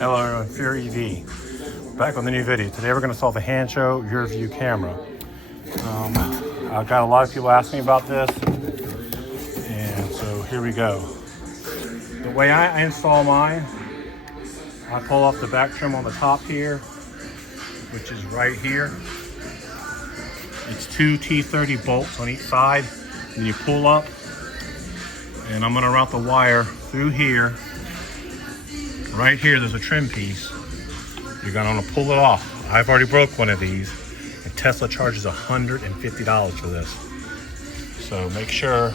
Hello everyone, FuryEV. Back with a new video. Today we're going to solve the Hansshow Rearview camera. I've got a lot of people asking me about this, and so here we go. The way I install mine, I pull off the back trim on the top here, which is right here. It's two T30 bolts on each side, and you pull up, and I'm going to route the wire through here. Right here, there's a trim piece. You're gonna pull it off. I've already broke one of these, and Tesla charges $150 for this. So make sure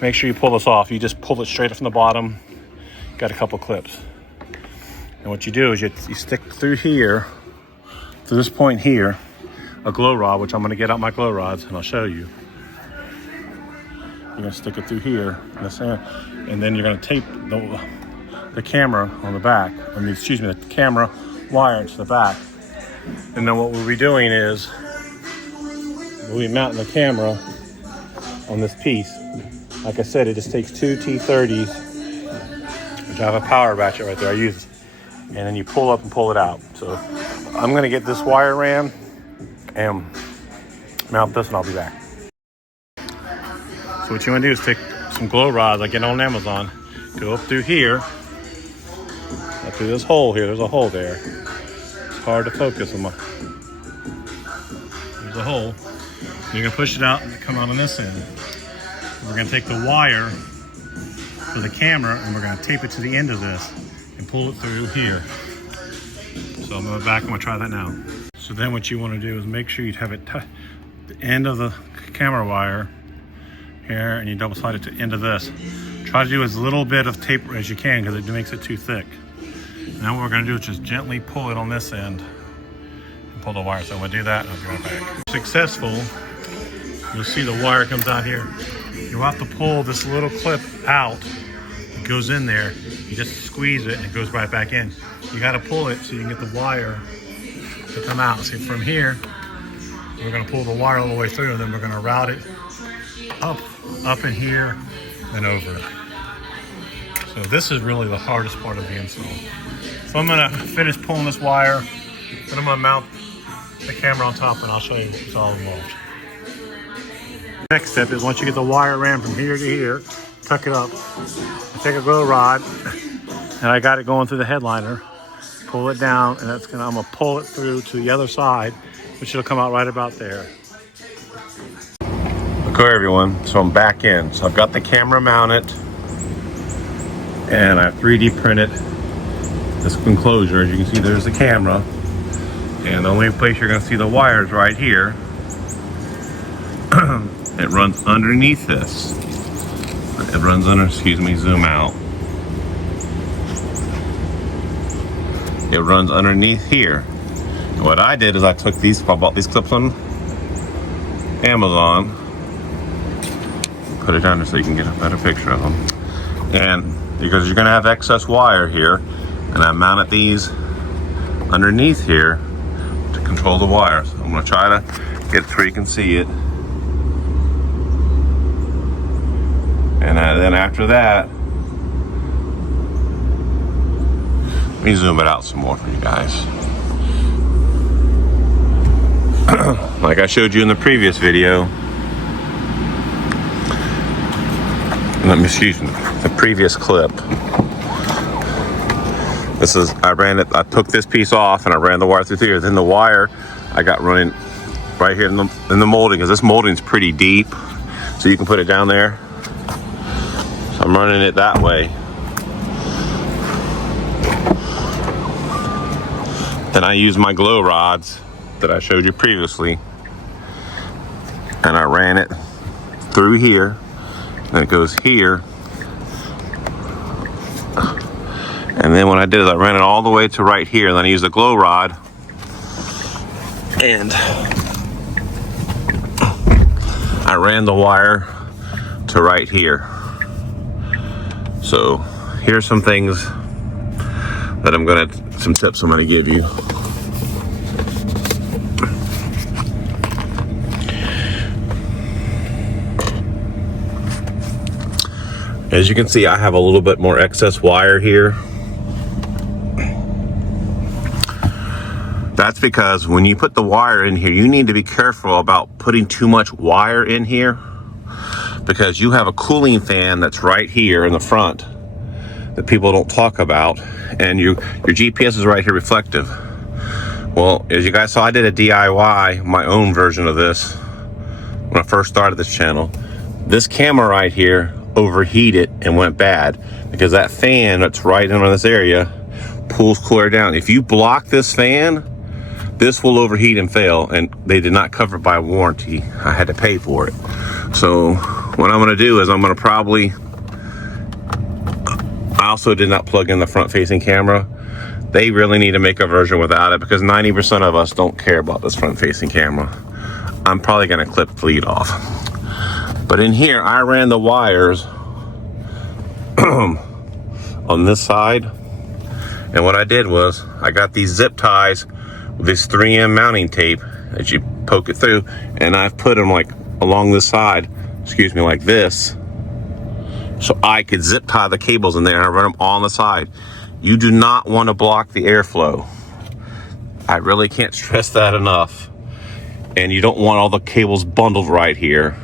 you pull this off. You just pull it straight from the bottom. Got a couple clips. And what you do is you stick through here, to this point here, a glow rod, which I'm gonna get out my glow rods and I'll show you. You're gonna stick it through here, and then you're gonna tape the camera on the back. The camera wire to the back. And then what we'll be doing is we'll be mounting the camera on this piece. Like I said, it just takes two T30s, which I have a power ratchet right there. I use, and then you pull up and pull it out. So I'm gonna get this wire ran and mount this, and I'll be back. So what you want to do is take some glow rods, like on Amazon, go up through here, up through this hole here. There's a hole there. It's hard to focus on there's a hole. You're going to push it out and come out on this end. We're going to take the wire for the camera and we're going to tape it to the end of this and pull it through here. So I'm going to back, I'm going to try that now. So then what you want to do is make sure you have it the end of the camera wire here, and you double slide it to the end of this. Try to do as little bit of tape as you can because it makes it too thick. Now what we're going to do is just gently pull it on this end and pull the wire. So I'm going to do that and I'll be right back. Successful, you'll see the wire comes out here. You'll have to pull this little clip out. It goes in there. You just squeeze it and it goes right back in. You got to pull it so you can get the wire to come out. See, from here, we're going to pull the wire all the way through, and then we're going to route it up in here and over. So this is really the hardest part of the install. So I'm gonna finish pulling this wire, then I'm gonna mount the camera on top, and I'll show you what's all involved. Next step is once you get the wire ran from here to here, tuck it up, I take a glow rod, and I got it going through the headliner, pull it down, and I'm gonna pull it through to the other side, which will come out right about there. Okay everyone, so I'm back in. So I've got the camera mounted and I 3D printed this enclosure. As you can see, there's the camera, and the only place you're going to see the wires right here. It runs underneath this. It runs under, zoom out. It runs underneath here. And what I did is I bought these clips on Amazon. Put it down there so you can get a better picture of them. And because you're going to have excess wire here, and I mounted these underneath here to control the wire. So I'm going to try to get it so you can see it. And then after that, let me zoom it out some more for you guys. Like I showed you in the previous video, the previous clip. I took this piece off and I ran the wire through here. Then the wire I got running right here in the molding, because this molding is pretty deep, so you can put it down there. So I'm running it that way. Then I use my glow rods that I showed you previously, and I ran it through here. Then it goes here. And then what I did is I ran it all the way to right here. And then I used a glow rod and I ran the wire to right here. So here's some things that some tips I'm gonna give you. As you can see, I have a little bit more excess wire here. That's because when you put the wire in here, you need to be careful about putting too much wire in here, because you have a cooling fan that's right here in the front that people don't talk about, and your GPS is right here reflective. Well, as you guys saw, I did a DIY, my own version of this when I first started this channel. This camera right here overheated and went bad because that fan that's right in this area pulls cooler down. If you block this fan, this will overheat and fail, and they did not cover it by warranty. I had to pay for it. So what I'm gonna do is I'm gonna probably, I also did not plug in the front facing camera. They really need to make a version without it, because 90% of us don't care about this front facing camera. I'm probably gonna clip the lead off. But in here, I ran the wires on this side. And what I did was I got these zip ties with this 3M mounting tape that you poke it through, and I've put them like along this side, excuse me, like this, so I could zip tie the cables in there, and I run them all on the side. You do not want to block the airflow. I really can't stress that enough. And you don't want all the cables bundled right here,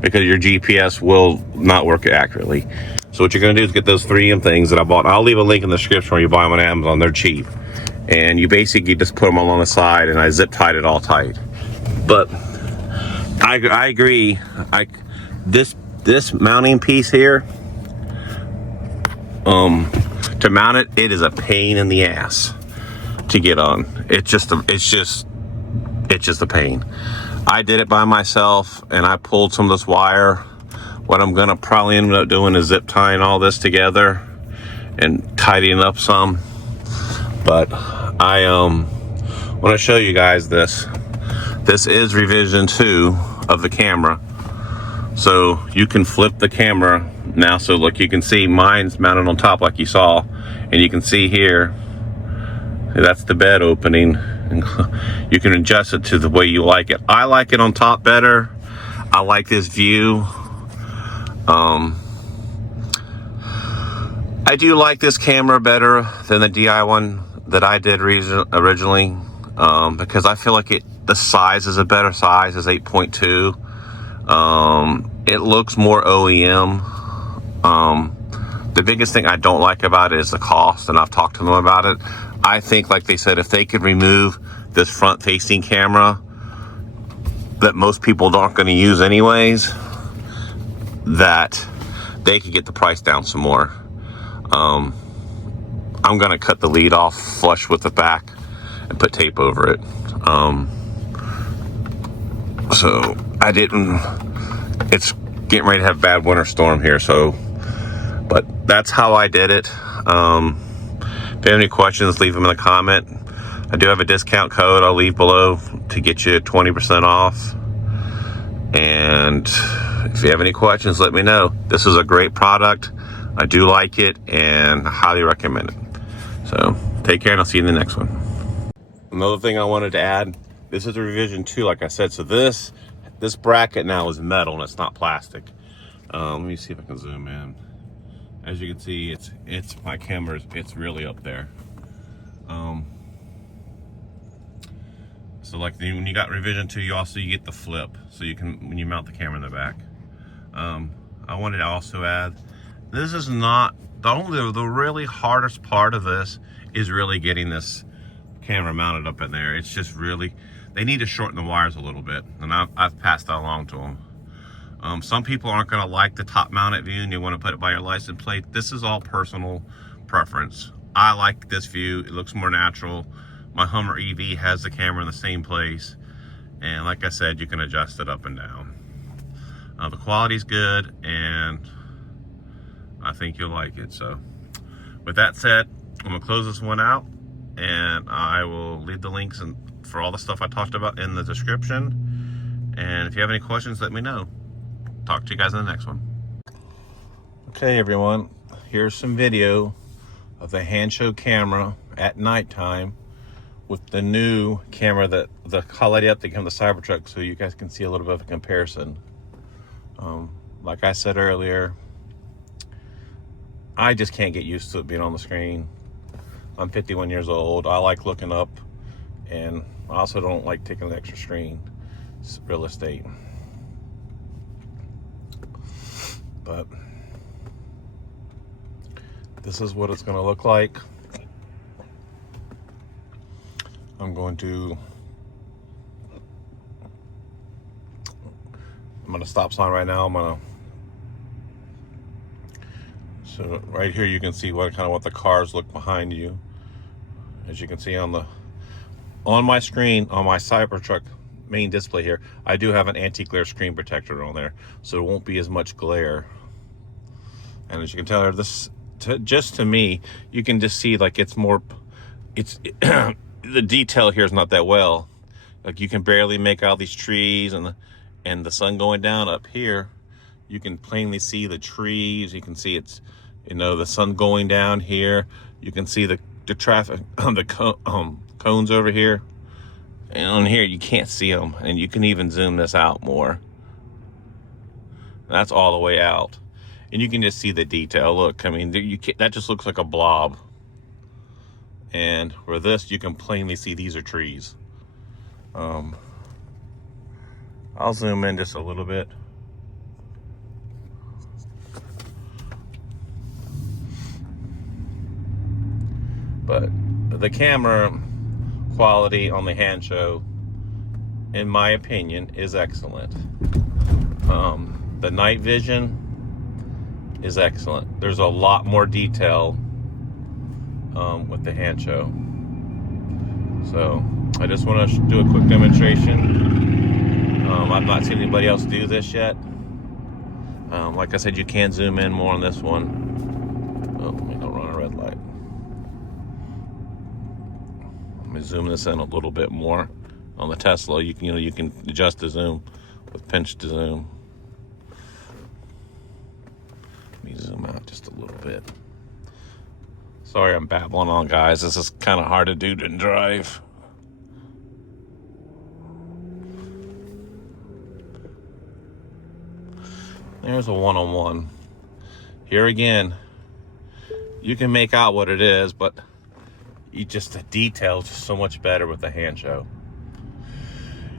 because your GPS will not work accurately. So what you're gonna do is get those 3M things that I bought. I'll leave a link in the description where you buy them on Amazon. They're cheap. And you basically just put them along the side, and I zip tied it all tight. But I agree. This mounting piece here, to mount it, it is a pain in the ass to get on. It's just a pain. I did it by myself, and I pulled some of this wire. What I'm gonna probably end up doing is zip tying all this together and tidying up some. But I want to show you guys this. This is revision 2 of the camera. So you can flip the camera now. So look, you can see mine's mounted on top like you saw, and you can see here, that's the bed opening. And you can adjust it to the way you like it. I like it on top better. I like this view. I do like this camera better than the DI one that I did originally, because I feel like the size is a better size, is 8.2. It looks more OEM. The biggest thing I don't like about it is the cost, and I've talked to them about it. I think, like they said, if they could remove this front facing camera that most people aren't going to use anyways, that they could get the price down some more. I'm going to cut the lead off flush with the back and put tape over it. So I didn't, it's getting ready to have a bad winter storm here, so, but that's how I did it. If you have any questions, leave them in the comment. I do have a discount code I'll leave below to get you 20% off. And if you have any questions, let me know. This is a great product. I do like it, and I highly recommend it. So take care, and I'll see you in the next one. Another thing I wanted to add, this is a revision 2, like I said. So this bracket now is metal, and it's not plastic. Let me see if I can zoom in. As you can see, it's my camera, it's really up there. So like when you got revision 2, you get the flip, so you can, when you mount the camera in the back. I wanted to also add, this is not the really hardest part of this is really getting this camera mounted up in there. It's just really, they need to shorten the wires a little bit, and I've passed that along to them. Some people aren't going to like the top mounted view, and you want to put it by your license plate. This is all personal preference. I like this view. It looks more natural. My Hummer EV has the camera in the same place, and like I said, you can adjust it up and down. The quality's good, and I think you'll like it. So with that said, I'm gonna close this one out, and I will leave the links for all the stuff I talked about in the description. And if you have any questions, let me know. Talk to you guys in the next one. Okay, everyone, here's some video of the Hansshow camera at nighttime with the new camera that the highlighted up that came with the CyberTruck, so you guys can see a little bit of a comparison. Like I said earlier, I just can't get used to it being on the screen. I'm 51 years old. I like looking up, And I also don't like taking an extra screen. It's real estate. But this is what it's going to look like. I'm going to stop sign right now. So right here you can see what the cars look behind you. As you can see on my screen, on my CyberTruck main display here, I do have an anti-glare screen protector on there, so it won't be as much glare. And as you can tell, just to me, you can just see like it's the detail here is not that well. Like you can barely make out these trees and the sun going down up here. You can plainly see the trees. You can see it's, the sun going down here. You can see the traffic, cones over here. And on here, you can't see them. And you can even zoom this out more. That's all the way out. And you can just see the detail. Look, I mean, that just looks like a blob. And for this, you can plainly see these are trees. I'll zoom in just a little bit. But the camera quality on the Hansshow, in my opinion, is excellent. The night vision is excellent. There's a lot more detail with the Hansshow. So I just want to do a quick demonstration. I've not seen anybody else do this yet. Like I said, you can zoom in more on this one. Oh, let me not run a red light. Let me zoom this in a little bit more. On the Tesla, you can adjust the zoom with pinch to zoom. Let me zoom out just a little bit. Sorry, I'm babbling on, guys. This is kind of hard to do to drive. There's a one-on-one. Here again, you can make out what it is, but the detail is just so much better with the Hansshow.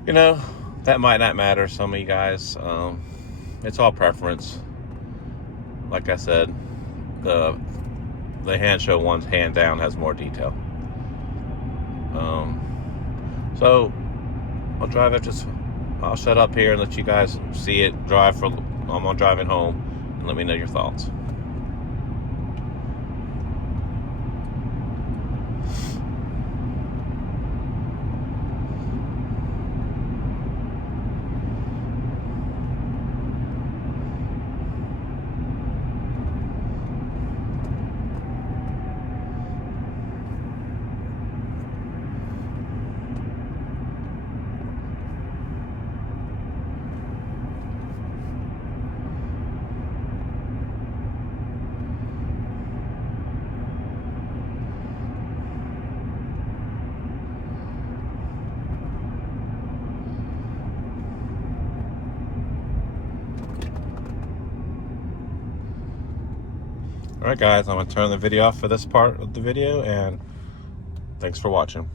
That might not matter to some of you guys. It's all preference. Like I said, the Hansshow one's hand down has more detail. So I'll drive it. I'll shut up here and let you guys see it. I'm on driving home, and let me know your thoughts. Alright guys, I'm going to turn the video off for this part of the video, and thanks for watching.